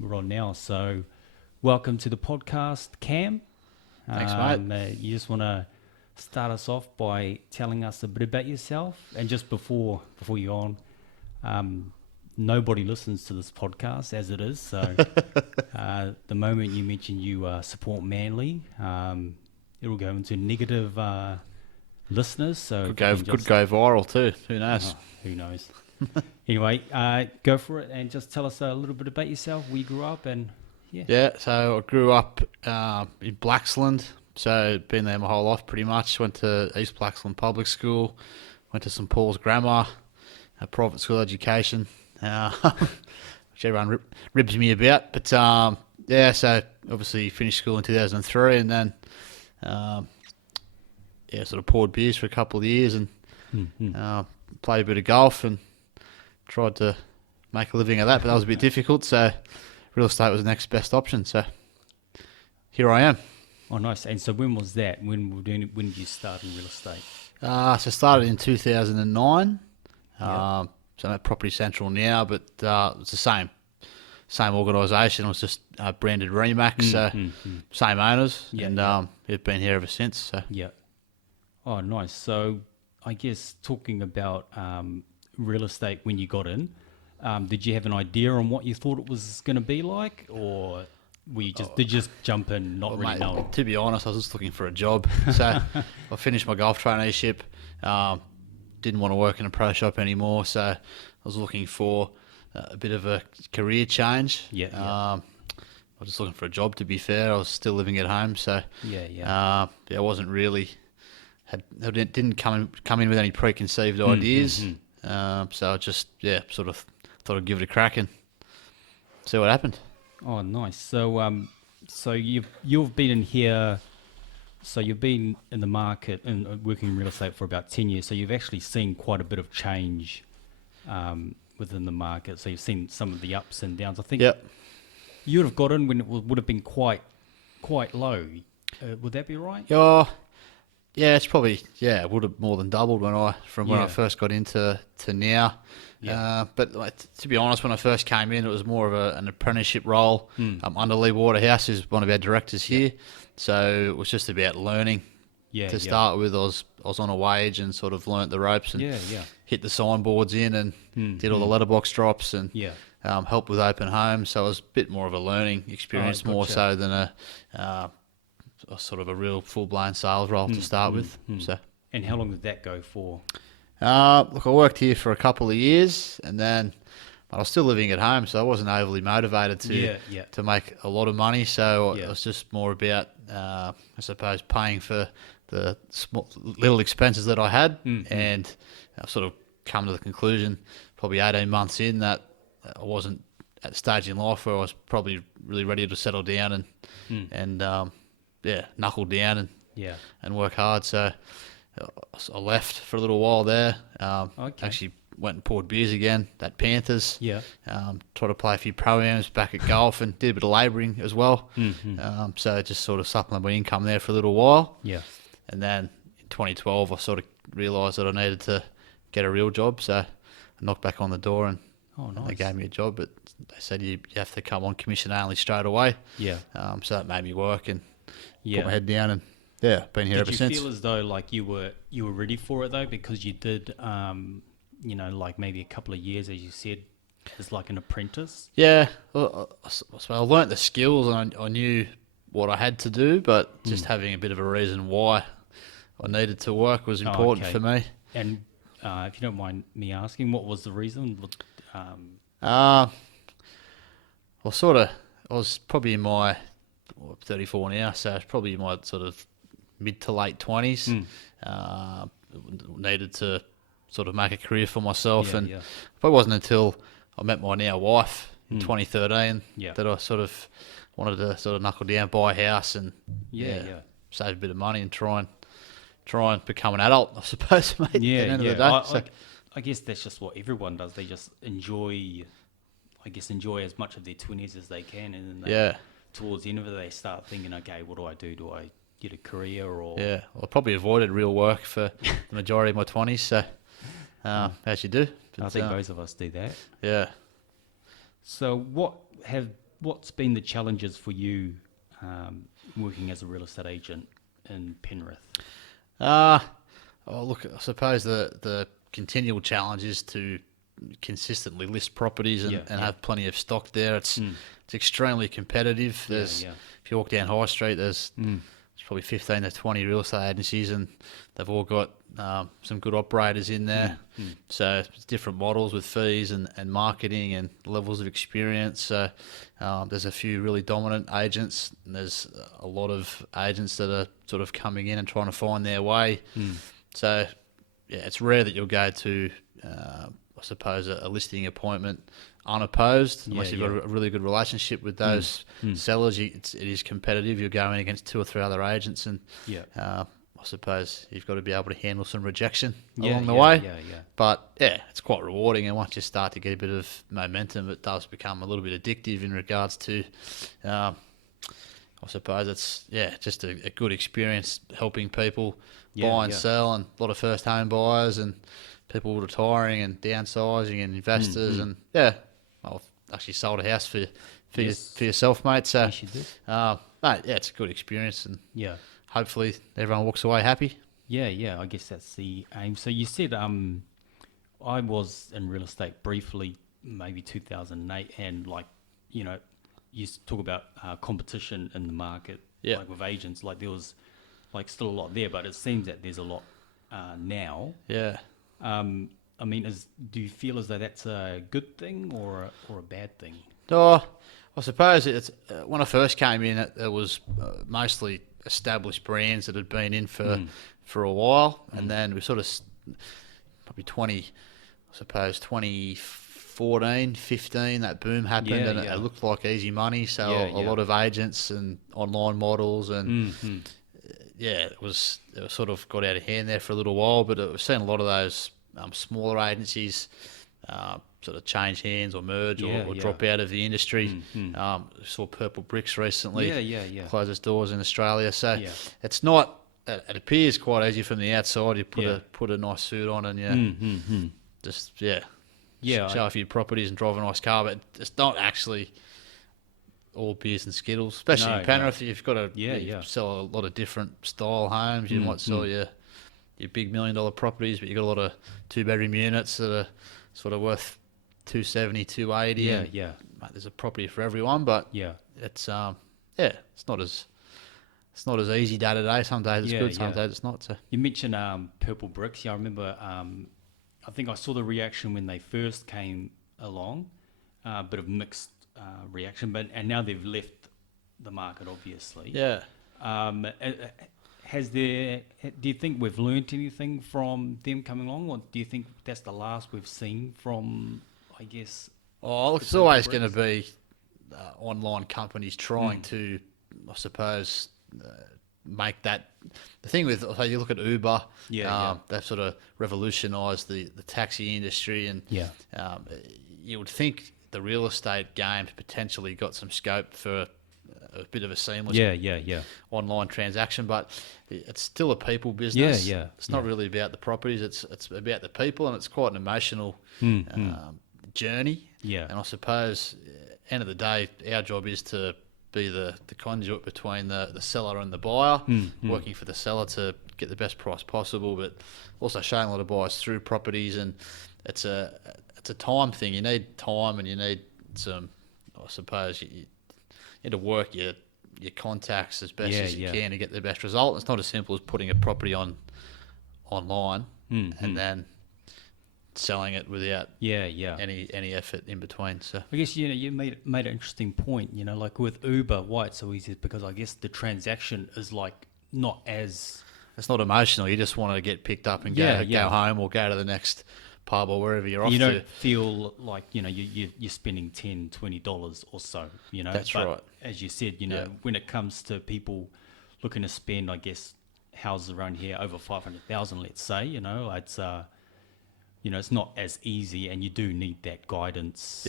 We're on now. So, welcome to the podcast, Cam. Thanks, mate. You just want to start us off by telling us a bit about yourself, and just before you're on, nobody listens to this podcast as it is. So, the moment you mention you support Manly, it'll go into negative listeners. So Could go viral too. Who knows? Who knows? Anyway, go for it and just tell us a little bit about yourself, where you grew up, and Yeah, so I grew up in Blaxland, so been there my whole life pretty much. Went to East Blaxland Public School, went to St Paul's Grammar, a private school education, which everyone ribs me about. But so obviously finished school in 2003 and then sort of poured beers for a couple of years and played a bit of golf and tried to make a living at that, but that was a bit difficult, so real estate was the next best option, so here I am. Oh, nice. And so when was that? When did you start in real estate? So I started in 2009, Yeah. so I'm at Property Central now, but it's the same organisation. It was just branded Remax, so same owners, and we've been here ever since. So. Yeah. Oh, nice. So I guess talking about real estate when you got in, did you have an idea on what you thought it was going to be like, or were you just did you just jump in not really Mate, knowing? to be honest, I was just looking for a job. So I finished my golf traineeship, didn't want to work in a pro shop anymore, so I was looking for a bit of a career change. I was just looking for a job, to be fair. I was still living at home, so I wasn't really didn't come in with any preconceived ideas. So I just sort of thought I'd give it a crack and see what happened. Oh, nice. So so you've been in here. So you've been in the market and working in real estate for about 10 years. So you've actually seen quite a bit of change within the market. So you've seen some of the ups and downs. I think you would have got in when it would have been quite low. Would that be right? Yeah, it's probably it would have more than doubled when I first got into now. Yeah. But to be honest, when I first came in, it was more of an apprenticeship role. Under Lee Waterhouse, who's one of our directors here, so it was just about learning. To start with, I was on a wage and sort of learnt the ropes and hit the signboards in and did all the letterbox drops and helped with open homes. So it was a bit more of a learning experience, more so than a sort of a real full-blown sales role to start with. So, and how long did that go for? look, I worked here for a couple of years, and then I was still living at home, so I wasn't overly motivated to make a lot of money. So it was just more about, I suppose, paying for the little expenses that I had, and I've sort of come to the conclusion, probably 18 months in, that I wasn't at the stage in life where I was probably really ready to settle down and knuckle down and work hard. So I left for a little while there. Actually went and poured beers again at Panthers. Tried to play a few pro-ams back at golf and did a bit of labouring as well. So just sort of supplement my income there for a little while. And then in 2012, I sort of realised that I needed to get a real job. So I knocked back on the door and they gave me a job, but they said you have to come on commission only straight away. So that made me work and put my head down and been here ever since. Did you feel as though like you were ready for it though, because you did like maybe a couple of years, as you said, as like an apprentice? Well, I learnt the skills and I knew what I had to do, but just having a bit of a reason why I needed to work was important for me. And if you don't mind me asking, what was the reason? I was probably in my 34 now, so it's probably in my sort of mid to late 20s. Needed to sort of make a career for myself, and it probably wasn't until I met my now wife in 2013 that I sort of wanted to sort of knuckle down, buy a house, and save a bit of money and try and become an adult, I suppose, mate. At the end of the day. I guess that's just what everyone does. They just enjoy as much of their 20s as they can, and then towards the end of it, they start thinking, okay, what do I do? Do I get a career or? Well, I probably avoided real work for the majority of my 20s, so as you do. But I think most of us do that. Yeah. So what have what's been the challenges for you working as a real estate agent in Penrith? Look, I suppose the continual challenge is to consistently list properties and have plenty of stock there. It's extremely competitive. If you walk down High Street, there's probably 15 to 20 real estate agencies, and they've all got some good operators in there. So it's different models with fees and marketing and levels of experience. So there's a few really dominant agents, and there's a lot of agents that are sort of coming in and trying to find their way. So it's rare that you'll go to, I suppose, a listing appointment unopposed, unless you've got a really good relationship with those sellers. It is competitive. You're going against 2 or 3 other agents, and I suppose you've got to be able to handle some rejection along the way. But it's quite rewarding, and once you start to get a bit of momentum, it does become a little bit addictive in regards to, I suppose it's just a good experience helping people buy and sell, and a lot of first home buyers and people retiring and downsizing and investors. And I've actually sold a house for yourself, mate. So Yes, you did. mate, it's a good experience, and Yeah. hopefully everyone walks away happy. Yeah, I guess that's the aim. So you said I was in real estate briefly, maybe 2008, and you talk about competition in the market, like with agents. Like there was still a lot there, but it seems that there's a lot now. Yeah. I mean, do you feel as though that's a good thing or a bad thing? Oh, I suppose it's when I first came in, it was mostly established brands that had been in for a while, and then we sort of probably 2014, 15, that boom happened, and it looked like easy money. So a lot of agents and online models, and it sort of got out of hand there for a little while. But we've seen a lot of those smaller agencies sort of change hands or merge or drop out of the industry. Saw Purple Bricks recently close its doors in Australia. So it's not. It appears quite easy from the outside. You put a nice suit on and just show a few properties and drive a nice car, but it's not actually all beers and skittles. Especially in Penrith, you've got to you sell a lot of different style homes. You might sell your big $1 million properties, but you've got a lot of 2-bedroom units that are sort of worth 270, 280. Mate, there's a property for everyone, but it's it's not as easy day to day. Some days it's good, some days it's not. So you mentioned Purple Bricks. I remember. I think I saw the reaction when they first came along, a bit of mixed reaction, and now they've left the market, obviously. Yeah. Do you think we've learnt anything from them coming along, or do you think that's the last we've seen from, I guess? Oh, it's always going to be online companies trying to, I suppose, make that. The thing with, so you look at Uber, they've sort of revolutionised the taxi industry, and you would think the real estate game potentially got some scope for a bit of a seamless online transaction, but it's still a people business. It's not really about the properties, it's about the people, and it's quite an emotional journey. And I suppose end of the day, our job is to be the conduit between the seller and the buyer, working for the seller to get the best price possible, but also showing a lot of buyers through properties. And it's a time thing. You need time, and you need some, I suppose, you need to work your contacts as best as you can to get the best result. It's not as simple as putting a property online and then selling it without any effort in between. So I guess you made an interesting point. Like with Uber, why it's so easy is because I guess the transaction is like not as, it's not emotional. You just want to get picked up and go home or go to the next pub or wherever you're off to. You don't feel like you're spending $10, $20 or so. That's but right. As you said, when it comes to people looking to spend, I guess houses around here over 500,000, let's say, it's it's not as easy, and you do need that guidance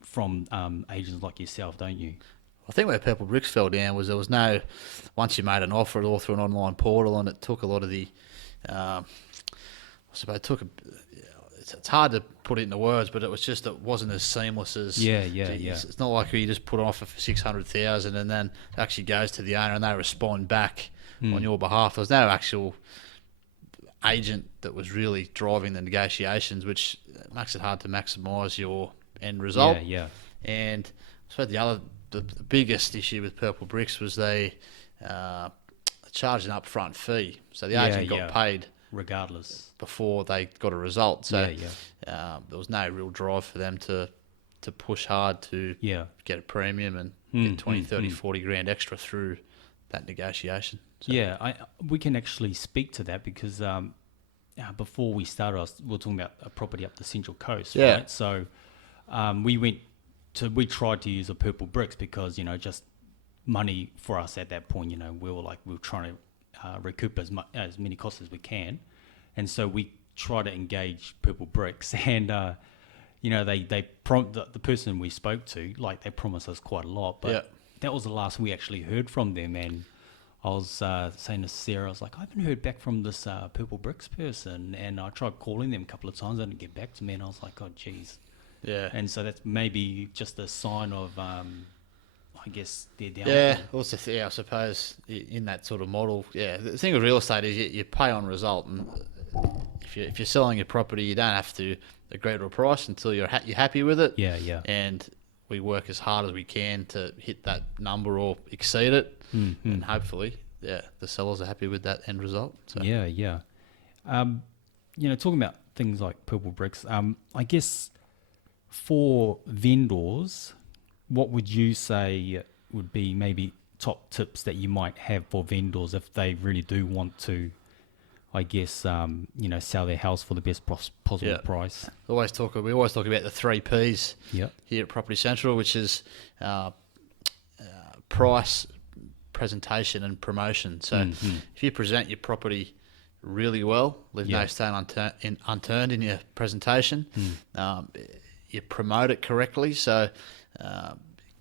from agents like yourself, don't you? I think where Purple Bricks fell down was there was no, once you made an offer, it all through an online portal, and it took a lot of the, I suppose it took it's hard to put it into words, but it wasn't as seamless as It's not like you just put an offer for 600,000 and then it actually goes to the owner and they respond back on your behalf. There was no actual agent that was really driving the negotiations, which makes it hard to maximise your end result. And I suppose the biggest issue with Purple Bricks was they charged an upfront fee, so the agent got paid regardless before they got a result. So there was no real drive for them to push hard to get a premium and get 20, 30, 40 grand extra through that negotiation. So. We can actually speak to that because before we started, we were talking about a property up the Central Coast, right? So we tried to use a Purple Bricks because, just money for us at that point, we were trying to recoup as many costs as we can. And so we try to engage Purple Bricks and, the person we spoke to, they promised us quite a lot, but that was the last we actually heard from them. And I was saying to Sarah, I was like, I haven't heard back from this Purple Bricks person. And I tried calling them a couple of times, they didn't get back to me. And I was like, oh, geez. Yeah. And so that's maybe just a sign of, I guess, their downfall. Yeah, also, I suppose in that sort of model, the thing with real estate is you pay on result. And if you're selling a property, you don't have to agree to a price until you're happy with it. Yeah. And we work as hard as we can to hit that number or exceed it. Mm-hmm. And hopefully, the sellers are happy with that end result. So. Yeah. Talking about things like Purple Bricks, I guess for vendors, what would you say would be maybe top tips that you might have for vendors if they really do want to, I guess, sell their house for the best possible price? We always talk about the 3 Ps here at Property Central, which is price, presentation and promotion. So if you present your property really well, leave no stone unturned in your presentation, you promote it correctly, so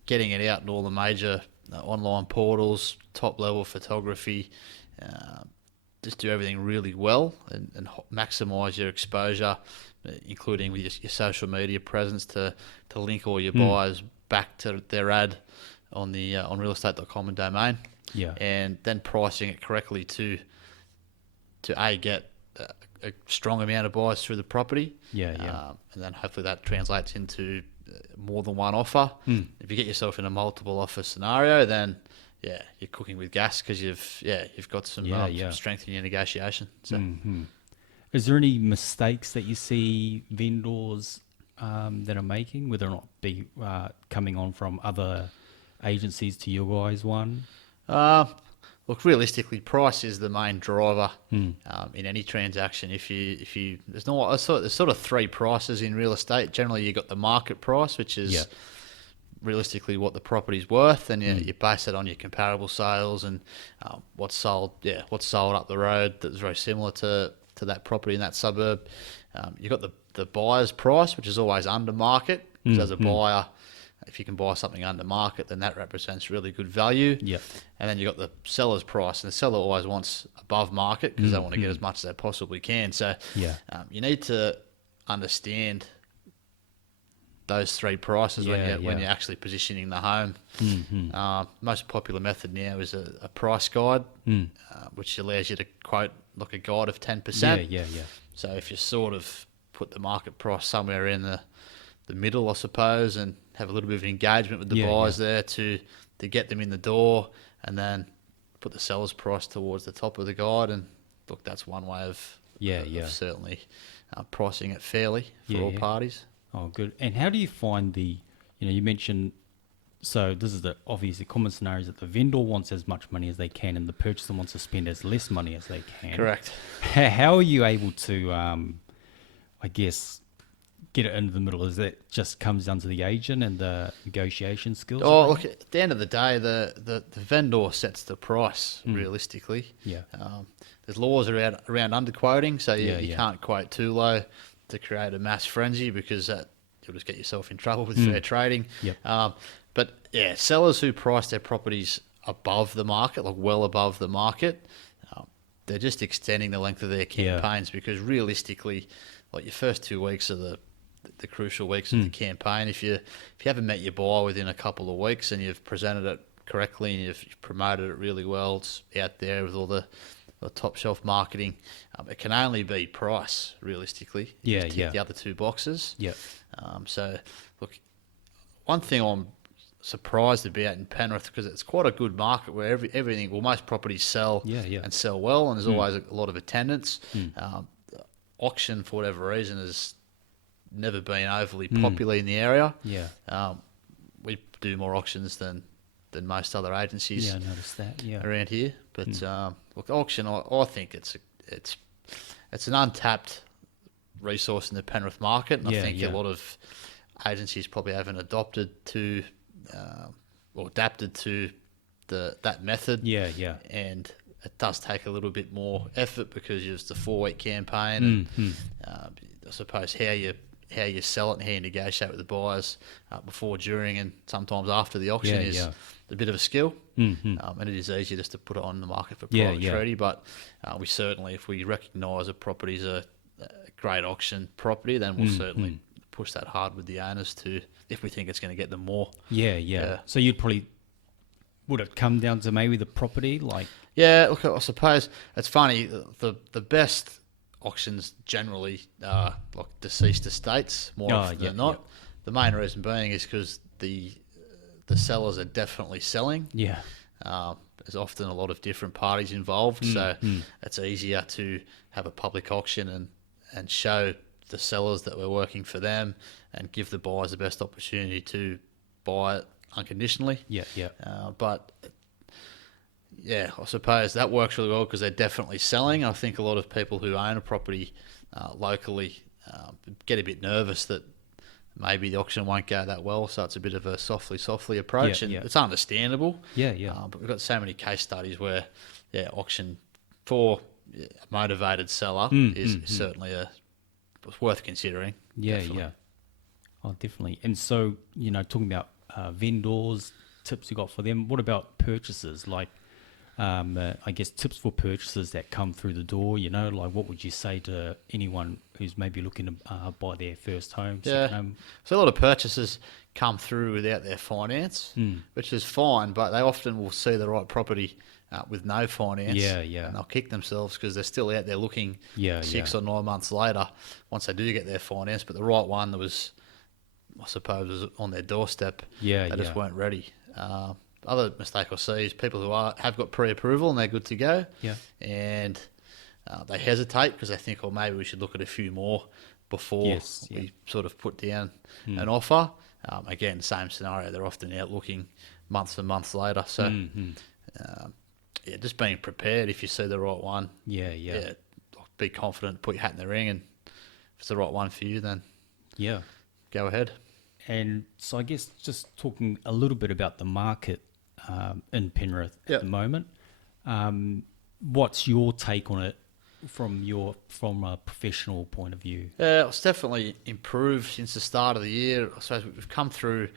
getting it out in all the major online portals, top level photography, just do everything really well and maximise your exposure, including with your social media presence to link all your buyers back to their ad on the on realestate.com and domain, and then pricing it correctly to get a strong amount of buyers through the property, and then hopefully that translates into more than one offer. If you get yourself in a multiple offer scenario, then you're cooking with gas because you've got some strength in your negotiation. So, is there any mistakes that you see vendors that are making, whether or not be coming on from other agencies to your guys' one? Look, realistically, price is the main driver in any transaction. There's sort of 3 prices in real estate. Generally, you've got the market price, which is realistically what the property's worth, and you base it on your comparable sales and what's sold up the road that's very similar to that property in that suburb. You've got the buyer's price, which is always under market, because as a buyer, if you can buy something under market, then that represents really good value. And then you've got the seller's price, and the seller always wants above market because they want to get as much as they possibly can. So you need to understand those 3 prices when you're actually positioning the home. Most popular method now is a price guide, which allows you to quote like a guide of 10%. So if you sort of put the market price somewhere in the middle, I suppose, and have a little bit of engagement with the buyers there to get them in the door, and then put the seller's price towards the top of the guide. And look, that's one way of certainly pricing it fairly for all parties. Oh, good. And how do you find you mentioned, so this is the obviously common scenario is that the vendor wants as much money as they can and the purchaser wants to spend as less money as they can. Correct. How are you able to, I guess, get it into the middle? Is that just comes down to the agent and the negotiation skills? Oh, look, at the end of the day, the vendor sets the price realistically. There's laws around underquoting, so you can't quote too low to create a mass frenzy, because you'll just get yourself in trouble with fair trading. But sellers who price their properties above the market, like well above the market, they're just extending the length of their campaigns because realistically, like your first 2 weeks are the crucial weeks of the campaign. If you haven't met your buyer within a couple of weeks and you've presented it correctly and you've promoted it really well, it's out there with all the top shelf marketing. It can only be price realistically. You tick the other 2 boxes. So look, one thing I'm surprised about in Penrith, because it's quite a good market where most properties sell and sell well, and there's always a lot of attendance. Auction, for whatever reason, has never been overly popular in the area. We do more auctions than most other agencies. I noticed that. Around here, but look, auction, I think it's an untapped resource in the Penrith market, and I think a lot of agencies probably haven't adopted to or adapted to that method. And it does take a little bit more effort because it's the 4-week campaign, and I suppose how you sell it and how you negotiate with the buyers before, during, and sometimes after the auction is a bit of a skill. And it is easier just to put it on the market for private treaty. But we certainly, if we recognise a property is a great auction property, then we'll certainly push that hard with the owners if we think it's going to get them more. So you'd probably, would it come down to maybe the property, like? Look, I suppose it's funny. The best auctions generally are like deceased estates more often than not. The main reason being is because the sellers are definitely selling. There's often a lot of different parties involved, so it's easier to have a public auction and show the sellers that we're working for them and give the buyers the best opportunity to buy it unconditionally. But I suppose that works really well because they're definitely selling. I think a lot of people who own a property locally get a bit nervous that maybe the auction won't go that well, so it's a bit of a softly approach, and it's understandable. But we've got so many case studies where auction for a motivated seller is certainly worth considering. Oh, definitely. And so, talking about vendors, tips you got for them, what about purchasers? Like, I guess tips for purchasers that come through the door, like what would you say to anyone who's maybe looking to buy their first home, second home? So a lot of purchasers come through without their finance, which is fine, but they often will see the right property with no finance, and they'll kick themselves because they're still out there looking 6 or 9 months later once they do get their finance, but the right one that was, I suppose, was on their doorstep, they just weren't ready. Other mistake I see is people who have got pre-approval and they're good to go, and they hesitate because they think, maybe we should look at a few more before we sort of put down an offer. Again, same scenario, they're often out looking months and months later. So, just being prepared if you see the right one. Be confident, put your hat in the ring, and if it's the right one for you, then go ahead. And so I guess just talking a little bit about the market in Penrith at the moment, what's your take on it from a professional point of view? It's definitely improved since the start of the year. I suppose we've come through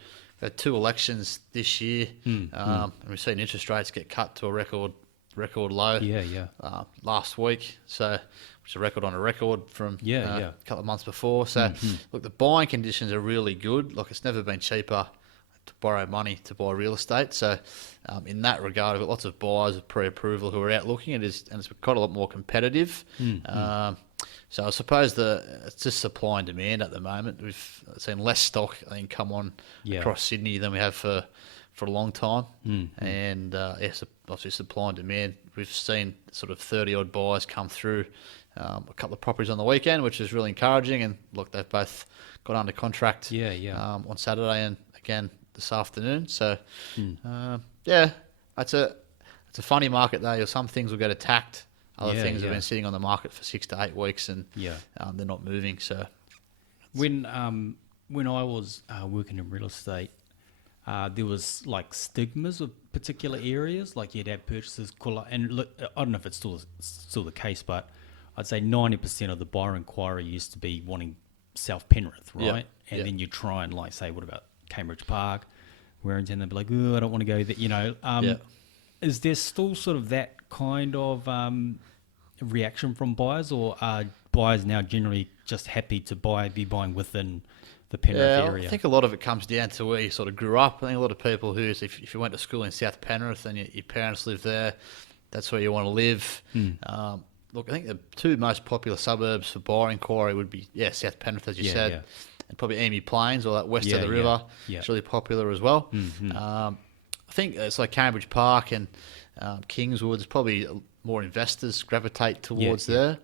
2 elections this year, and we've seen interest rates get cut to a record low last week, so which is a record on a record from a couple of months before. So look, the buying conditions are really good. Like, it's never been cheaper to borrow money to buy real estate. So in that regard, I've got lots of buyers with pre-approval who are out looking, and it's quite a lot more competitive. So I suppose it's just supply and demand at the moment. We've seen less stock, I think, come on across Sydney than we have for a long time. And obviously supply and demand. We've seen sort of 30-odd buyers come through a couple of properties on the weekend, which is really encouraging. And look, they've both got under contract on Saturday and again this afternoon. So, it's a funny market though. Some things will get attacked. Other things have been sitting on the market for 6 to 8 weeks, and they're not moving. So, when I was working in real estate, there was like stigmas of particular areas. Like, you'd have purchasers call up, and look, I don't know if it's still the case, but I'd say 90% of the buyer inquiry used to be wanting South Penrith, right? And then you try and, like, say, what about Cambridge Park, Warrington? They'd be like, oh, I don't want to go there. Is there still sort of that kind of reaction from buyers, or are buyers now generally just happy to be buying within the Penrith area? I think a lot of it comes down to where you sort of grew up. I think a lot of people who, if you went to school in South Penrith and your parents lived there, that's where you want to live. Look, I think the two most popular suburbs for buyer inquiry would be, South Penrith, as you said, and probably Emu Plains or that west of the river. It's really popular as well. I think it's like Cambridge Park and Kingswood's probably more investors gravitate towards there.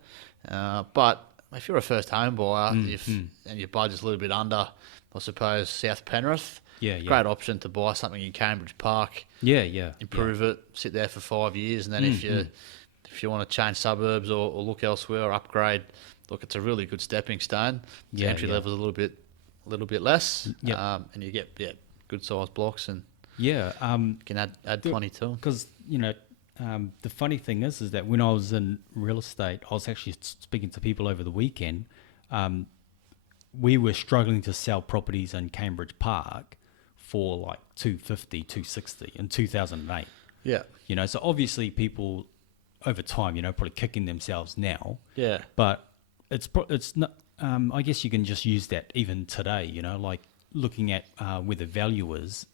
But if you're a first home buyer and your budget's a little bit under, I suppose, South Penrith, great option to buy something in Cambridge Park. Improve it, sit there for 5 years, and then if you want to change suburbs or look elsewhere or upgrade, look, it's a really good stepping stone. The entry level's a little bit less, and you get good sized blocks, and can add plenty to them. Because the funny thing is that when I was in real estate, I was actually speaking to people over the weekend. We were struggling to sell properties in Cambridge Park for like 250, 260 in 2008. So obviously people over time, probably kicking themselves now. But it's not. I guess you can just use that even today. Like looking at where the value is,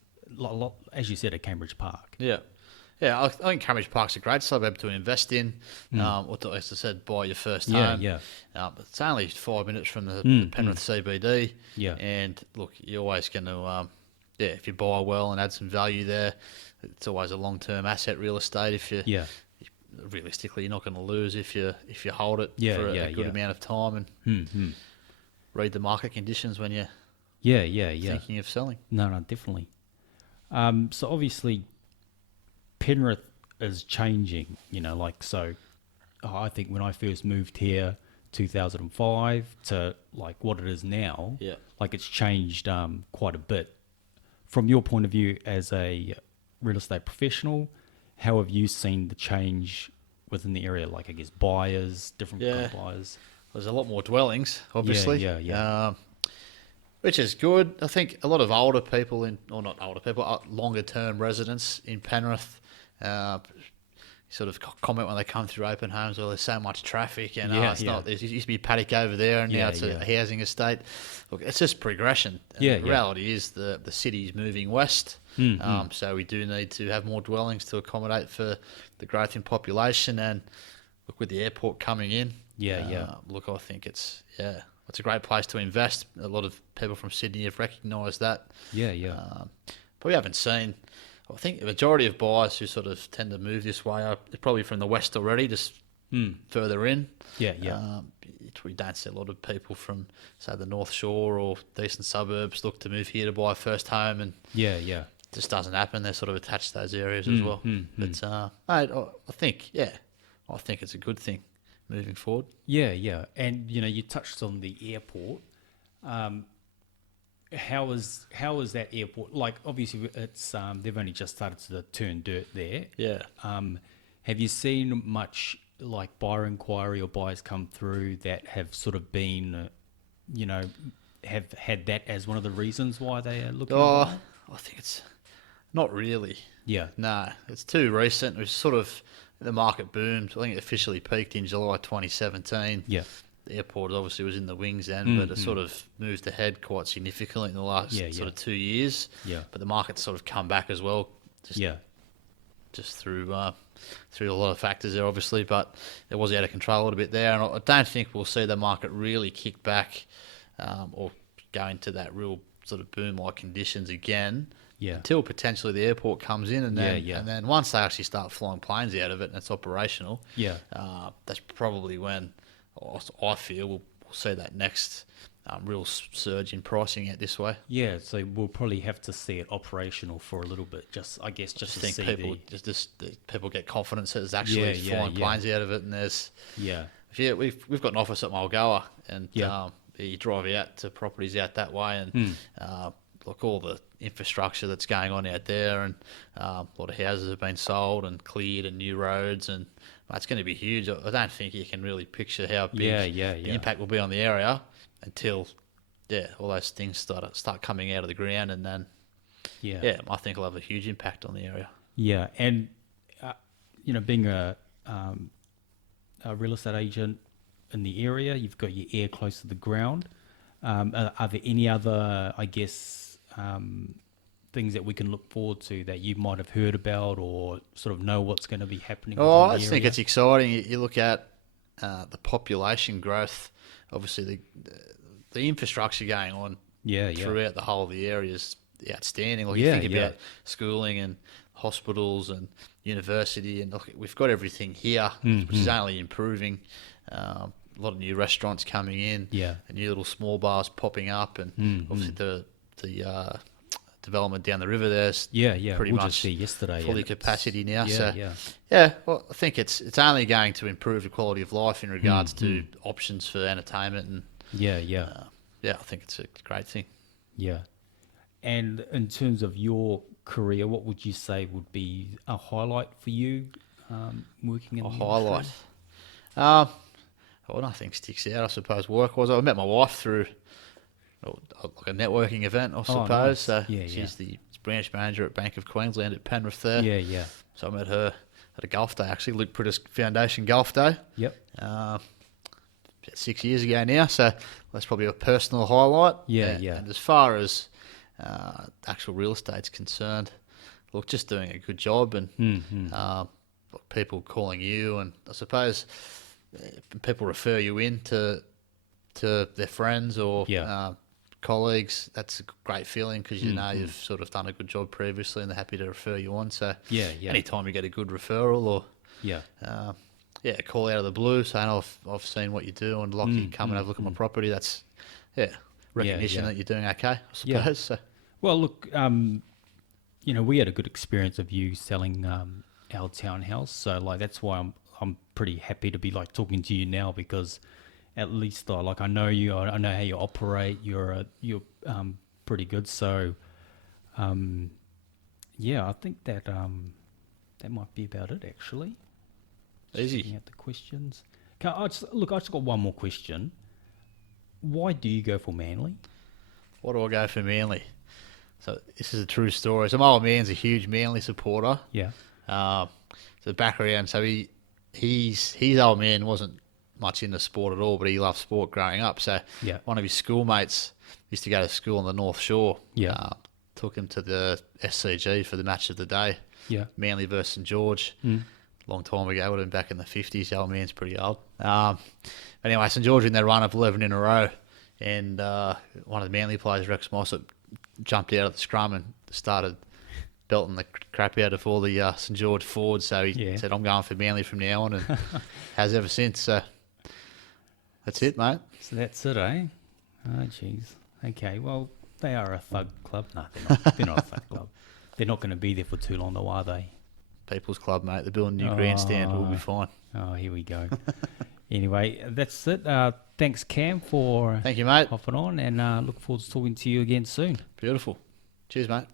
as you said, at Cambridge Park. I think Cambridge Park's a great suburb to invest in, or to, as I said, buy your first home. But it's only 5 minutes from the Penrith CBD. And look, you're always going to, if you buy well and add some value there, it's always a long-term asset real estate. If you, realistically, you're not going to lose if you hold it for a good amount of time and read the market conditions when you're thinking of selling. No, definitely. So obviously, Penrith is changing, I think when I first moved here, 2005, to like what it is now, like it's changed quite a bit. From your point of view as a real estate professional, how have you seen the change within the area? Like, I guess, buyers, different kind of buyers? There's a lot more dwellings, obviously. Which is good. I think a lot of older people, not older people, longer term residents in Penrith, sort of comment when they come through open homes, well, there's so much traffic, and it's not. There used to be a paddock over there, and now it's a housing estate. Look, it's just progression. The reality is the city's moving west, so we do need to have more dwellings to accommodate for the growth in population. And look, with the airport coming in, look, I think it's a great place to invest. A lot of people from Sydney have recognised that. But we haven't seen. I think the majority of buyers who sort of tend to move this way are probably from the west already, just further in. We don't see a lot of people from, say, the North Shore or decent suburbs look to move here to buy a first home, and it just doesn't happen. They're sort of attached to those areas as well. But I think it's a good thing moving forward. And you touched on the airport. How is that airport? Like, obviously, it's they've only just started to turn dirt there. Have you seen much like buyer inquiry or buyers come through that have sort of been, have had that as one of the reasons why they are looking? I think it's not really. No, it's too recent. It was sort of the market boomed. I think it officially peaked in July 2017. The airport obviously was in the wings then, but it sort of moved ahead quite significantly in the last sort of 2 years. But the market's sort of come back as well. Just through a lot of factors there, obviously, but it was out of control a little bit there. And I don't think we'll see the market really kick back or go into that real sort of boom-like conditions again until potentially the airport comes in, and then once they actually start flying planes out of it and it's operational, that's probably when I feel we'll see that next real surge in pricing out this way. So we'll probably have to see it operational for a little bit. Just to think see people people get confidence that there's actually flying planes out of it, and there's we've got an office at Mulgoa, and you drive out to properties out that way, and look, all the infrastructure that's going on out there, and a lot of houses have been sold and cleared, and new roads, and it's going to be huge. I don't think you can really picture how big the impact will be on the area until all those things start coming out of the ground, and then I think it'll have a huge impact on the area. And being real estate agent in the area. You've got your ear close to the ground. Are there any other, I guess, things that we can look forward to that you might have heard about or sort of know what's going to be happening? I just think it's exciting. You look at the population growth, obviously the infrastructure going on throughout the whole of the area is outstanding. Like you think about schooling and hospitals and university, and look, we've got everything here, which is only improving. A lot of new restaurants coming in, and new little small bars popping up, and obviously the development down the river there's pretty much yesterday, fully capacity now. Well, I think it's only going to improve the quality of life in regards to options for entertainment, and I think it's a great thing. Yeah. And in terms of your career, what would you say would be a highlight for you working in the highlight? Nothing sticks out, I suppose. Work-wise, I met my wife through like a networking event, I suppose. Nice. So she's the branch manager at Bank of Queensland at Penrith there. So I met her at a golf day, actually, Luke Prittis Foundation Golf Day. About 6 years ago now, so that's probably a personal highlight. And as far as actual real estate's concerned, look, just doing a good job, and people calling you, and I suppose people refer you in to their friends or colleagues. That's a great feeling, because you know you've sort of done a good job previously, and they're happy to refer you on. So anytime you get a good referral or a call out of the blue saying, I've seen what you do, and Lockie, come and have a look at my property, that's recognition that you're doing okay, I suppose. So. Well, look, we had a good experience of you selling our townhouse, so like that's why I'm pretty happy to be like talking to you now, because at least I know you, I know how you operate. You're pretty good. So I think that that might be about it, actually. Easy. Looking at the questions. I just got one more question. Why do you go for Manly? Why do I go for Manly? So this is a true story. So my old man's a huge Manly supporter. Yeah. The background. So his old man wasn't much into sport at all, but he loved sport growing up. So one of his schoolmates used to go to school on the North Shore. Took him to the SCG for the match of the day. Manly versus St George. Long time ago, would have been back in the 50s. Old man's pretty old. Anyway, St George in their run of 11 in a row, and one of the Manly players, Rex Mossop, jumped out of the scrum and started belting the crap out of all the St George forwards. So he said, I'm going for Manly from now on, and has ever since. So that's it, mate. So that's it, eh? Oh, jeez. Okay, well, they are a thug club. No, they're not. They're not a thug club. They're not going to be there for too long, though, are they? People's Club, mate. They're building a new grandstand. We'll be fine. Oh, here we go. Anyway, that's it. Thanks, Cam, for Thank you, mate. Hopping on, and look forward to talking to you again soon. Beautiful. Cheers, mate.